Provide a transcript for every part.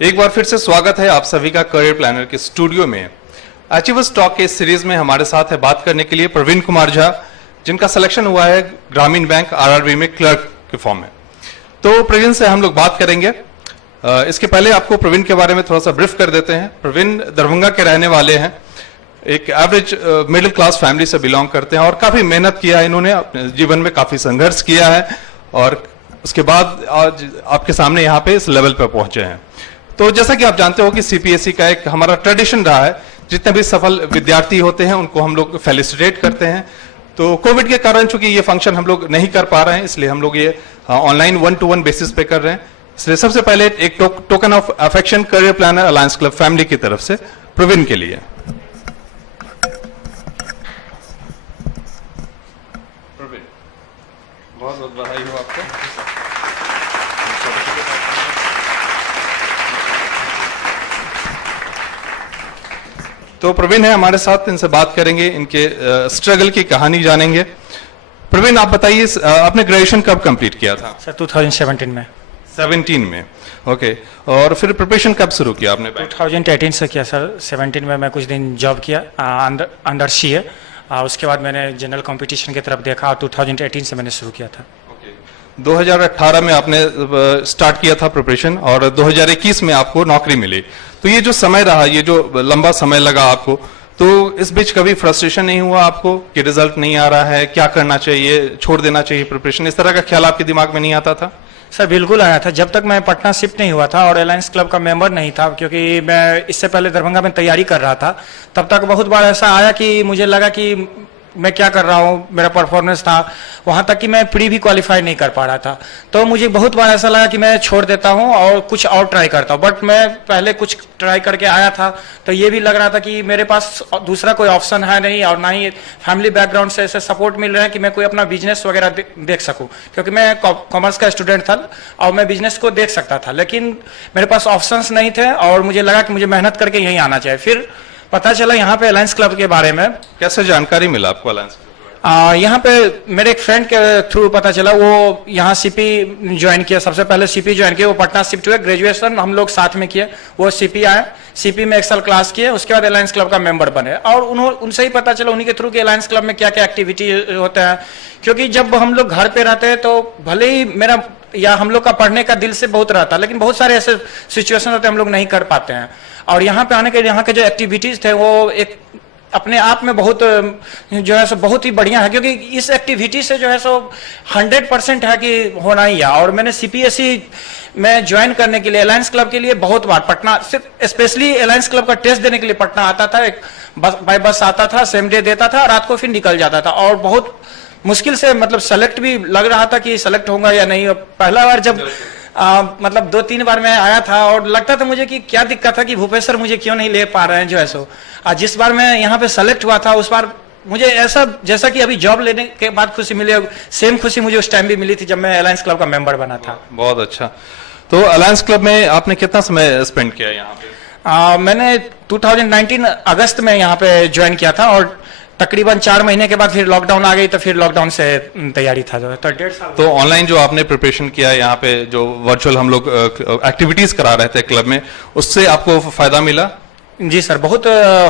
एक बार फिर से स्वागत है आप सभी का करियर प्लानर के स्टूडियो में। अचीवर्स टॉक के इस सीरीज में हमारे साथ है बात करने के लिए प्रवीण कुमार झा, जिनका सिलेक्शन हुआ है ग्रामीण बैंक आरआरबी में क्लर्क के फॉर्म में। तो प्रवीण से हम लोग बात करेंगे। इसके पहले आपको प्रवीण के बारे में थोड़ा सा ब्रीफ कर देते हैं। प्रवीण दरभंगा के रहने वाले हैं, एक एवरेज मिडिल क्लास फैमिली से बिलोंग करते हैं और काफी मेहनत किया है इन्होंने, अपने जीवन में काफी संघर्ष किया है और उसके बाद आज आपके सामने यहाँ पे इस लेवल पर पहुंचे हैं। तो जैसा कि आप जानते हो कि सीपीएसई का एक हमारा ट्रेडिशन रहा है, जितने भी सफल विद्यार्थी होते हैं उनको हम लोग फेलिसिटेट करते हैं। तो कोविड के कारण चूंकि ये फंक्शन हम लोग नहीं कर पा रहे हैं, इसलिए हम लोग ये ऑनलाइन 1-to-1 बेसिस पे कर रहे हैं। इसलिए सबसे पहले एक token of affection career planner alliance club family की तरफ से प्रवीण के लिए। प्रवीण, बहुत बहुत बधाई हो आपको। तो प्रवीण है हमारे साथ, इनसे बात करेंगे, इनके स्ट्रगल की कहानी जानेंगे। प्रवीण, आप बताइए आपने ग्रेजुएशन कब कंप्लीट किया था? सर 2017 में। 17 में, ओके। और फिर प्रिपरेशन कब शुरू किया आपने? 2018 से किया सर। 17 में मैं कुछ दिन जॉब किया अंडर सीए, उसके बाद मैंने जनरल कंपटीशन की तरफ देखा और 2018 से मैंने शुरू किया था। 2018 में आपने स्टार्ट किया था प्रिपरेशन और 2021 में आपको नौकरी मिली। तो ये जो समय रहा, ये जो लंबा समय लगा आपको, तो इस बीच कभी फ्रस्ट्रेशन नहीं हुआ आपको कि रिजल्ट नहीं आ रहा है, क्या करना चाहिए, छोड़ देना चाहिए प्रिपरेशन, इस तरह का ख्याल आपके दिमाग में नहीं आता था? सर बिल्कुल आया था, जब तक मैं पटना शिफ्ट नहीं हुआ था और अलायंस क्लब का मेंबर नहीं था, क्योंकि मैं इससे पहले दरभंगा में तैयारी कर रहा था। तब तक बहुत बार ऐसा आया कि मुझे लगा कि मैं क्या कर रहा हूँ, मेरा परफॉर्मेंस था वहाँ तक कि मैं प्री भी क्वालिफाई नहीं कर पा रहा था। तो मुझे बहुत बार ऐसा लगा कि मैं छोड़ देता हूँ और कुछ और ट्राई करता हूँ। बट मैं पहले कुछ ट्राई करके आया था, तो ये भी लग रहा था कि मेरे पास दूसरा कोई ऑप्शन है नहीं और ना ही फैमिली बैकग्राउंड से ऐसे सपोर्ट मिल रहे हैं कि मैं कोई अपना बिजनेस वगैरह देख सकूँ, क्योंकि मैं कॉमर्स का स्टूडेंट था और मैं बिजनेस को देख सकता था, लेकिन मेरे पास ऑप्शंस नहीं थे और मुझे लगा कि मुझे मेहनत करके यहीं आना चाहिए। फिर पता चला यहाँ पे अलायंस क्लब के बारे में। कैसे जानकारी मिला आपको अलायंस? यहाँ पे मेरे एक फ्रेंड के थ्रू पता चला, वो यहाँ सीपी ज्वाइन किया। सबसे पहले सीपी ज्वाइन किया, वो पटना शिफ्ट हुए, ग्रेजुएशन हम लोग साथ में किए। वो सीपी आए, सीपी में 1 साल क्लास किए, उसके बाद अलायंस क्लब का मेंबर बने और उनसे ही पता चला, उन्हीं के थ्रू कि अलायंस क्लब में क्या क्या एक्टिविटी होते हैं। क्योंकि जब हम लोग घर पे रहते हैं तो भले ही मेरा या हम लोग का पढ़ने का दिल से बहुत रहता है, लेकिन बहुत सारे ऐसे सिचुएशन होते हैं हम लोग नहीं कर पाते हैं। और यहाँ पे आने के यहाँ के जो एक्टिविटीज थे वो एक अपने आप में बहुत जो है सो बहुत ही बढ़िया है, क्योंकि इस एक्टिविटी से जो है सो 100% है कि होना ही है। और मैंने सीपीएसई में ज्वाइन करने के लिए अलायंस क्लब के लिए बहुत बार पटना, सिर्फ स्पेशली अलायंस क्लब का टेस्ट देने के लिए पटना आता था। एक बाय बस आता था, सेम डे देता था, रात को फिर निकल जाता था और बहुत मुश्किल से मतलब सेलेक्ट भी लग रहा था कि सेलेक्ट होगा या नहीं। पहला बार जब मतलब 2-3 बार मैं आया था और लगता था मुझे कि क्या दिक्कत है कि भूपेश सर मुझे क्यों नहीं ले पा रहे हैं जो है सो। जिस बार मैं यहाँ पे सेलेक्ट हुआ था उस बार मुझे ऐसा, जैसा कि अभी जॉब लेने के बाद खुशी मिली, सेम खुशी मुझे उस टाइम भी मिली थी जब मैं अलायंस क्लब का मेंबर बना था। बहुत अच्छा। तो अलायंस क्लब में आपने कितना समय स्पेंड किया यहाँ पे? मैंने 2019 अगस्त में यहाँ पे ज्वाइन किया था और तकरीबन 4 महीने के बाद फिर लॉकडाउन आ गई, तो फिर लॉकडाउन से तैयारी था जो है, तो 1.5 साल। तो ऑनलाइन जो आपने प्रिपरेशन किया है यहाँ पे, जो वर्चुअल हम लोग एक्टिविटीज करा रहे थे क्लब में, उससे आपको फायदा मिला? जी सर, बहुत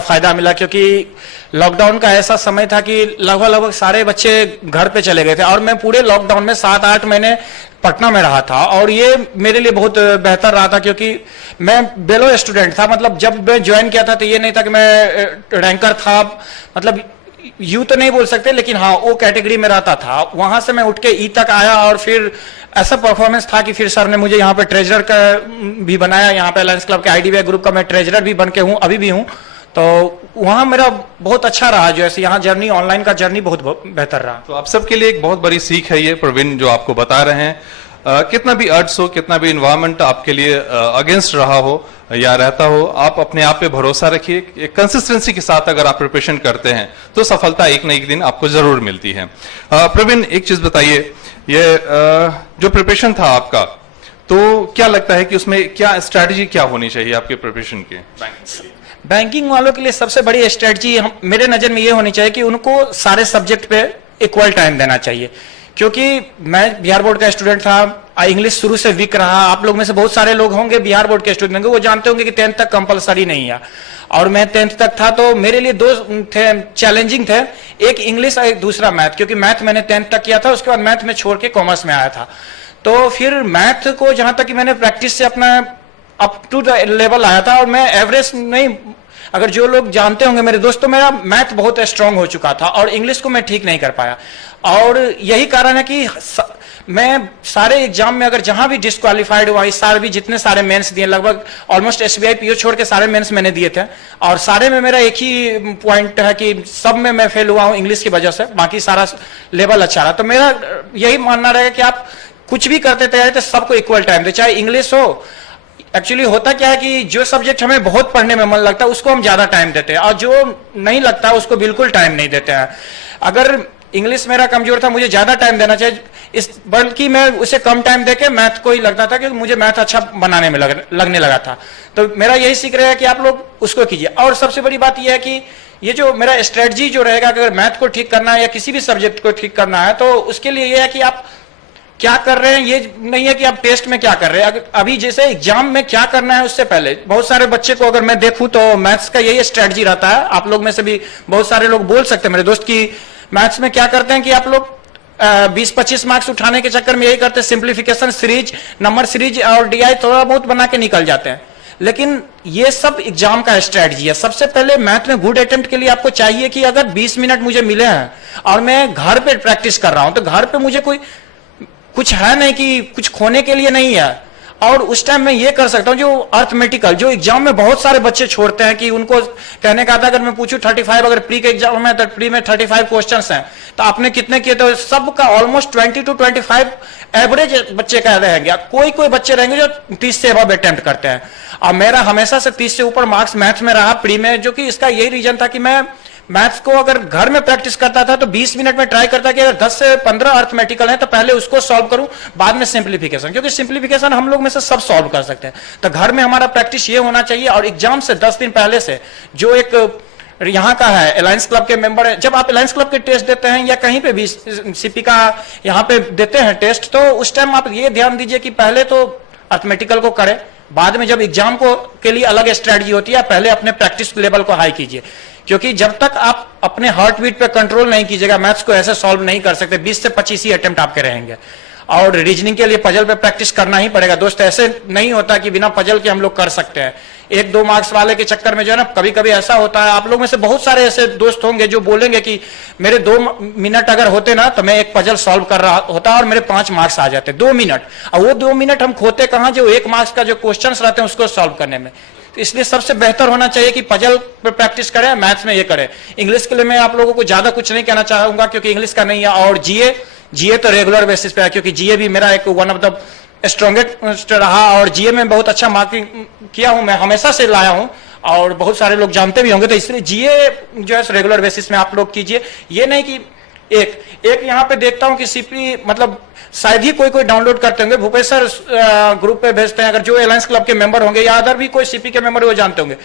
फायदा मिला, क्योंकि लॉकडाउन का ऐसा समय था कि लगभग सारे बच्चे घर पे चले गए थे और मैं पूरे लॉकडाउन में 7-8 महीने पटना में रहा था और ये मेरे लिए बहुत बेहतर रहा था, क्योंकि मैं बेलो स्टूडेंट था। मतलब जब मैं ज्वाइन किया था तो ये नहीं था कि मैं रैंकर था, मतलब यू तो नहीं बोल सकते, लेकिन हाँ वो कैटेगरी में रहता था। वहां से मैं उठ के ई तक आया और फिर ऐसा परफॉर्मेंस था कि फिर सर ने मुझे यहाँ पे ट्रेजरर का भी बनाया। यहाँ पे अलायंस क्लब के आईडीबीआई ग्रुप का मैं ट्रेजरर भी बन के हूँ, अभी भी हूँ। तो वहाँ मेरा बहुत अच्छा रहा, जैसे यहाँ जर्नी, ऑनलाइन का जर्नी बहुत बेहतर रहा। तो आप सबके लिए एक बहुत बड़ी सीख है ये प्रवीण जो आपको बता रहे हैं। कितना भी अर्ज हो, कितना भी इन्वायरमेंट आपके लिए अगेंस्ट रहा हो या रहता हो, आप अपने आप पे भरोसा रखिए। कंसिस्टेंसी के साथ अगर आप प्रिपरेशन करते हैं तो सफलता एक न एक दिन आपको जरूर मिलती है। प्रवीण, एक चीज बताइए, ये जो प्रिपरेशन था आपका, तो क्या लगता है कि उसमें क्या स्ट्रैटेजी क्या होनी चाहिए आपके प्रिपरेशन के? बैंकिंग वालों के लिए सबसे बड़ी स्ट्रेटजी मेरे नजर में ये होनी चाहिए कि उनको सारे सब्जेक्ट पे इक्वल टाइम देना चाहिए, क्योंकि मैं बिहार बोर्ड का स्टूडेंट था, इंग्लिश शुरू से वीक रहा। आप लोग में से बहुत सारे लोग होंगे बिहार बोर्ड के स्टूडेंट होंगे, वो जानते होंगे कि 10th तक कंपलसरी नहीं है, और मैं 10th तक था, तो मेरे लिए दो थे चैलेंजिंग थे, एक इंग्लिश और एक दूसरा मैथ, क्योंकि मैथ मैंने 10th तक किया था, उसके बाद मैथ में छोड़ के कॉमर्स में आया था। तो फिर मैथ को जहां तक कि मैंने प्रैक्टिस से अपना अप टू द लेवल आया था, और मैं एवरेज नहीं, अगर जो लोग जानते होंगे मेरे दोस्त, तो मेरा मैथ बहुत स्ट्रांग हो चुका था, और इंग्लिश को मैं ठीक नहीं कर पाया। और यही कारण है कि मैं सारे एग्जाम में अगर जहां भी डिस्क्वालीफाइड हुआ, इस साल भी जितने सारे मेंस दिए, लगभग ऑलमोस्ट एसबीआई पीओ छोड़ के सारे मेंस मैंने दिए थे, और सारे में मेरा एक ही पॉइंट है कि सब में मैं फेल हुआ हूं इंग्लिश की वजह से, बाकी सारा लेवल अच्छा रहा। तो मेरा यही मानना रहेगा कि आप कुछ भी करते तैयारी तो सबको इक्वल टाइम दे, चाहे इंग्लिश हो। एक्चुअली होता क्या है कि जो सब्जेक्ट हमें बहुत पढ़ने में मन लगता है उसको हम ज्यादा टाइम देते हैं, और जो नहीं लगता उसको बिल्कुल टाइम नहीं देते हैं। अगर इंग्लिश मेरा कमजोर था, मुझे ज्यादा टाइम देना चाहिए, इस बल्कि मैं उसे कम टाइम देके मैथ को ही लगता था, क्योंकि मुझे मैथ अच्छा बनाने में लगने लगा था। तो मेरा यही सीख रहा है कि आप लोग उसको कीजिए। और सबसे बड़ी बात यह है कि ये जो मेरा स्ट्रेटजी जो रहेगा, अगर मैथ को ठीक करना है या किसी भी सब्जेक्ट को ठीक करना है, तो उसके लिए यह है कि आप क्या कर रहे हैं, ये नहीं है कि आप टेस्ट में क्या कर रहे हैं, अभी जैसे एग्जाम में क्या करना है उससे पहले। बहुत सारे बच्चे को अगर मैं देखूं तो मैथ्स का यही स्ट्रेटजी रहता है। आप लोग में से भी बहुत सारे लोग बोल सकते हैं, मेरे दोस्त की मैथ्स में क्या करते हैं कि आप लोग 20-25 मार्क्स उठाने के चक्कर में यही करते हैं, सिंप्लीफिकेशन सीरीज, नंबर सीरीज और डीआई थोड़ा बहुत बना के निकल जाते हैं। लेकिन ये सब एग्जाम का स्ट्रेटजी है। सबसे पहले मैथ में गुड अटेम्प्ट के लिए आपको चाहिए कि अगर 20 मिनट मुझे मिले हैं और मैं घर पे प्रैक्टिस कर रहा हूं, तो घर पे मुझे कोई कुछ है नहीं कि कुछ खोने के लिए नहीं है, और उस टाइम मैं ये कर सकता हूं जो अर्थमेटिकल, जो एग्जाम में बहुत सारे बच्चे छोड़ते हैं कि उनको कहने का था, अगर मैं पूछूं 35, अगर प्री के एग्जाम में तो प्री में 35 क्वेश्चंस हैं, तो आपने कितने किए? तो सबका ऑलमोस्ट 20 to 25 एवरेज बच्चे का रहेंगे। कोई बच्चे रहेंगे जो 30 से अबव अटेम्प्ट करते हैं, और मेरा हमेशा से 30 से ऊपर मार्क्स मैथ में रहा प्री में, जो कि इसका यही रीजन था कि मैं मैथ्स को अगर घर में प्रैक्टिस करता था तो 20 मिनट में ट्राई करता कि अगर 10 से 15 अर्थमेटिकल है तो पहले उसको सॉल्व करूं, बाद में सिंप्लीफिकेशन, क्योंकि सिंप्लीफिकेशन हम लोग में से सब सॉल्व कर सकते हैं। तो घर में हमारा प्रैक्टिस ये होना चाहिए। और एग्जाम से 10 दिन पहले से जो एक यहाँ का है अलायंस क्लब के मेंबर है, जब आप अलायंस क्लब के टेस्ट देते हैं या कहीं पे भी सीपी का यहाँ पे देते हैं टेस्ट, तो उस टाइम आप ये ध्यान दीजिए कि पहले तो अर्थमेटिकल को करें, बाद में जब एग्जाम को के लिए अलग स्ट्रेटजी होती है, पहले अपने प्रैक्टिस लेवल को हाई कीजिए। क्योंकि जब तक आप अपने हार्ट बीट पे कंट्रोल नहीं कीजिएगा, मैथ्स को ऐसे सॉल्व नहीं कर सकते। 20 से 25 ही अटेम्प्ट आपके रहेंगे, और रीजनिंग के लिए पजल पे प्रैक्टिस करना ही पड़ेगा दोस्त। ऐसे नहीं होता कि बिना पजल के हम लोग कर सकते हैं। 1-2 मार्क्स वाले के चक्कर में जो है ना, कभी कभी ऐसा होता है, आप लोग में से बहुत सारे ऐसे दोस्त होंगे जो बोलेंगे कि मेरे 2 मिनट अगर होते ना तो मैं एक पजल सॉल्व कर रहा होता और मेरे 5 मार्क्स आ जाते। 2 मिनट, और वो 2 मिनट हम खोते कहां, जो 1 मार्क्स का जो क्वेश्चन रहते हैं उसको सॉल्व करने में। तो इसलिए सबसे बेहतर होना चाहिए कि पजल पे प्रैक्टिस करें, मैथ्स में ये करें। इंग्लिश के लिए मैं आप लोगों को ज्यादा कुछ नहीं कहना चाहूंगा क्योंकि इंग्लिश का नहीं है। और जीए तो रेगुलर बेसिस पे है, क्योंकि जीए भी मेरा एक वन ऑफ द स्ट्रॉन्गेस्ट रहा, और जीए में बहुत अच्छा मार्किंग किया हूं, मैं हमेशा से लाया हूं, और बहुत सारे लोग जानते भी होंगे। तो इसलिए जीए जो है रेगुलर बेसिस में आप लोग कीजिए। ये नहीं कि एक यहाँ पे देखता हूं कि सीपी मतलब शायद ही कोई डाउनलोड करते होंगे, भूपेश सर ग्रुप पे भेजते हैं, अगर जो अलायंस क्लब के मेंबर होंगे या अदर भी कोई सीपी के मेंबर वो जानते होंगे,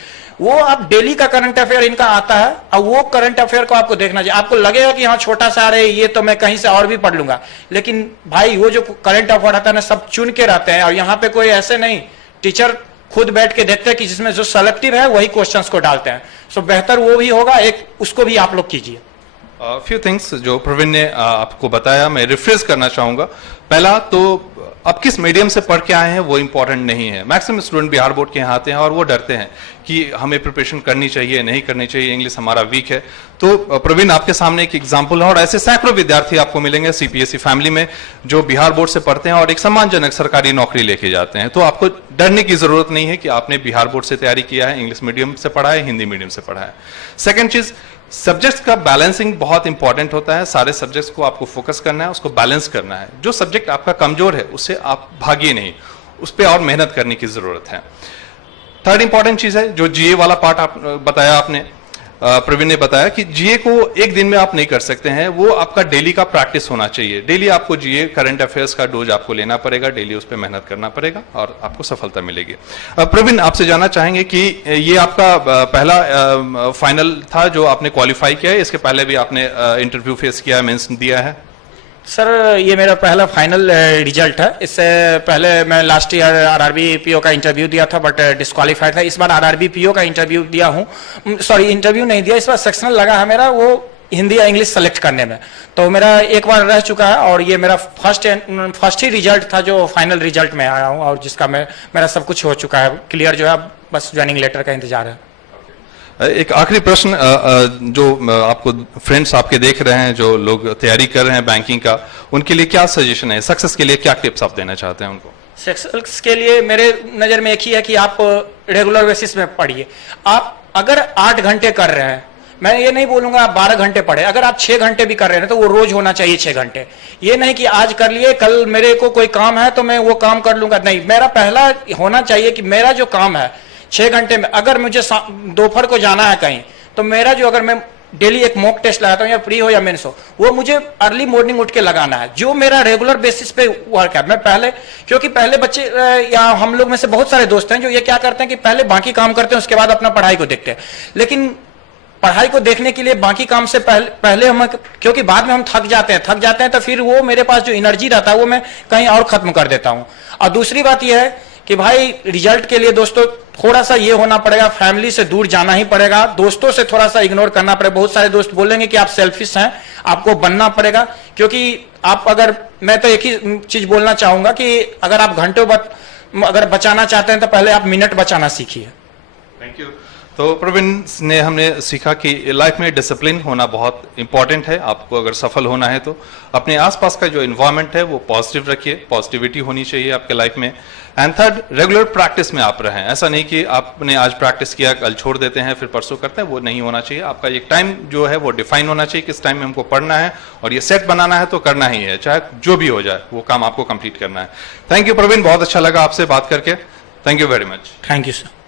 वो आप डेली का करंट अफेयर इनका आता है, और वो करंट अफेयर को आपको देखना चाहिए। आपको लगेगा कि हाँ छोटा सा रहे, ये तो मैं कहीं से और भी पढ़ लूंगा, लेकिन भाई वो जो करंट अफेयर आता है ना, सब चुन के रहते हैं, और यहाँ पे कोई ऐसे नहीं, टीचर खुद बैठ के देखते हैं कि जिसमें जो सेलेक्टिव है वही क्वेश्चंस को डालते हैं। सो बेहतर वो भी होगा, एक उसको भी आप लोग कीजिए। फ्यू थिंग्स जो प्रवीण ने आपको बताया, मैं रिफ्रेश करना चाहूंगा। पहला तो अब किस मीडियम से पढ़ के आए हैं वो इंपॉर्टेंट नहीं है। मैक्सिमम स्टूडेंट बिहार बोर्ड के यहाँ आते हैं और वो डरते हैं कि हमें प्रिपरेशन करनी चाहिए नहीं करनी चाहिए, इंग्लिश हमारा वीक है। तो प्रवीण आपके सामने एक एग्जांपल है, और ऐसे सैकड़ों विद्यार्थी आपको मिलेंगे सीपीएसई फैमिली में जो बिहार बोर्ड से पढ़ते हैं और एक सम्मानजनक सरकारी नौकरी लेके जाते हैं। तो आपको डरने की जरूरत नहीं है कि आपने बिहार बोर्ड से तैयारी किया है, इंग्लिश मीडियम से पढ़ा है, हिंदी मीडियम से पढ़ा है। सेकेंड चीज, सब्जेक्ट्स का बैलेंसिंग बहुत इंपॉर्टेंट होता है। सारे सब्जेक्ट्स को आपको फोकस करना है, उसको बैलेंस करना है। जो सब्जेक्ट आपका कमजोर है उससे आप भागिए नहीं, उस पर और मेहनत करने की जरूरत है। थर्ड इंपॉर्टेंट चीज है जो जीए वाला पार्ट आप बताया, आपने प्रवीण ने बताया कि जीए को एक दिन में आप नहीं कर सकते हैं, वो आपका डेली का प्रैक्टिस होना चाहिए। डेली आपको जीए करंट अफेयर्स का डोज आपको लेना पड़ेगा, डेली उस पर मेहनत करना पड़ेगा और आपको सफलता मिलेगी। प्रवीण आपसे जानना चाहेंगे कि ये आपका पहला फाइनल था जो आपने क्वालिफाई किया है, इसके पहले भी आपने इंटरव्यू फेस किया है, मेंस दिया है? सर ये मेरा पहला फाइनल रिजल्ट है। इससे पहले मैं लास्ट ईयर आरआरबी पीओ का इंटरव्यू दिया था बट डिस्क्वालीफाइड था। इस बार आरआरबी पीओ का इंटरव्यू दिया हूँ, सॉरी इंटरव्यू नहीं दिया, इस बार सेक्शनल लगा है मेरा, वो हिंदी या इंग्लिश सेलेक्ट करने में। तो मेरा एक बार रह चुका है और ये मेरा फर्स्ट ही रिजल्ट था जो फाइनल रिजल्ट में आया हूँ, और जिसका मेरा सब कुछ हो चुका है क्लियर, जो है बस ज्वाइनिंग लेटर का इंतजार है। एक आखिरी प्रश्न, जो आपको फ्रेंड्स आपके देख रहे हैं, जो लोग तैयारी कर रहे हैं बैंकिंग का, उनके लिए क्या सजेशन है, सक्सेस के लिए क्या टिप्स आप देना चाहते हैं उनको? सक्सेस के लिए मेरे नज़र में एक ही है कि आप रेगुलर बेसिस में पढ़िए। आप अगर 8 घंटे कर रहे हैं, मैं ये नहीं बोलूंगा आप 12 घंटे पढ़े, अगर आप 6 घंटे भी कर रहे हैं तो वो रोज होना चाहिए 6 घंटे। ये नहीं कि आज कर लिए कल मेरे को कोई काम है तो मैं वो काम कर लूंगा, नहीं, मेरा पहला होना चाहिए कि मेरा जो काम है 6 घंटे में, अगर मुझे दोपहर को जाना है कहीं, तो मेरा जो, अगर मैं डेली एक मॉक टेस्ट लगाता हूं या प्री हो या मेंस हो, वो मुझे अर्ली मॉर्निंग उठ के लगाना है, जो मेरा रेगुलर बेसिस पे वर्क है। मैं पहले, क्योंकि पहले बच्चे या हम लोग में से बहुत सारे दोस्त हैं जो ये क्या करते हैं कि पहले बाकी काम करते हैं उसके बाद अपना पढ़ाई को देखते हैं, लेकिन पढ़ाई को देखने के लिए बाकी काम से पहले हम, क्योंकि बाद में हम थक जाते हैं तो फिर वो मेरे पास जो एनर्जी रहता है वो मैं कहीं और खत्म कर देता हूं। और दूसरी बात यह है कि भाई रिजल्ट के लिए दोस्तों थोड़ा सा ये होना पड़ेगा, फैमिली से दूर जाना ही पड़ेगा, दोस्तों से थोड़ा सा इग्नोर करना पड़ेगा। बहुत सारे दोस्त बोलेंगे कि आप सेल्फिश हैं, आपको बनना पड़ेगा, क्योंकि आप, अगर मैं तो एक ही चीज बोलना चाहूंगा कि अगर आप घंटों अगर बचाना चाहते हैं तो पहले आप मिनट बचाना सीखिए। Thank you. तो प्रवीण ने हमने सीखा कि लाइफ में डिसिप्लिन होना बहुत इंपॉर्टेंट है। आपको अगर सफल होना है तो अपने आसपास का जो इन्वायरमेंट है वो पॉजिटिव रखिए, पॉजिटिविटी होनी चाहिए आपके लाइफ में। एंड थर्ड, रेगुलर प्रैक्टिस में आप रहें। ऐसा नहीं कि आपने आज प्रैक्टिस किया कल छोड़ देते हैं फिर परसों करते हैं, वो नहीं होना चाहिए। आपका एक टाइम जो है वो डिफाइन होना चाहिए, किस टाइम में हमको पढ़ना है और ये सेट बनाना है तो करना ही है, चाहे जो भी हो जाए वो काम आपको कंप्लीट करना है। थैंक यू प्रवीण, बहुत अच्छा लगा आपसे बात करके। Thank you very much. Thank you sir.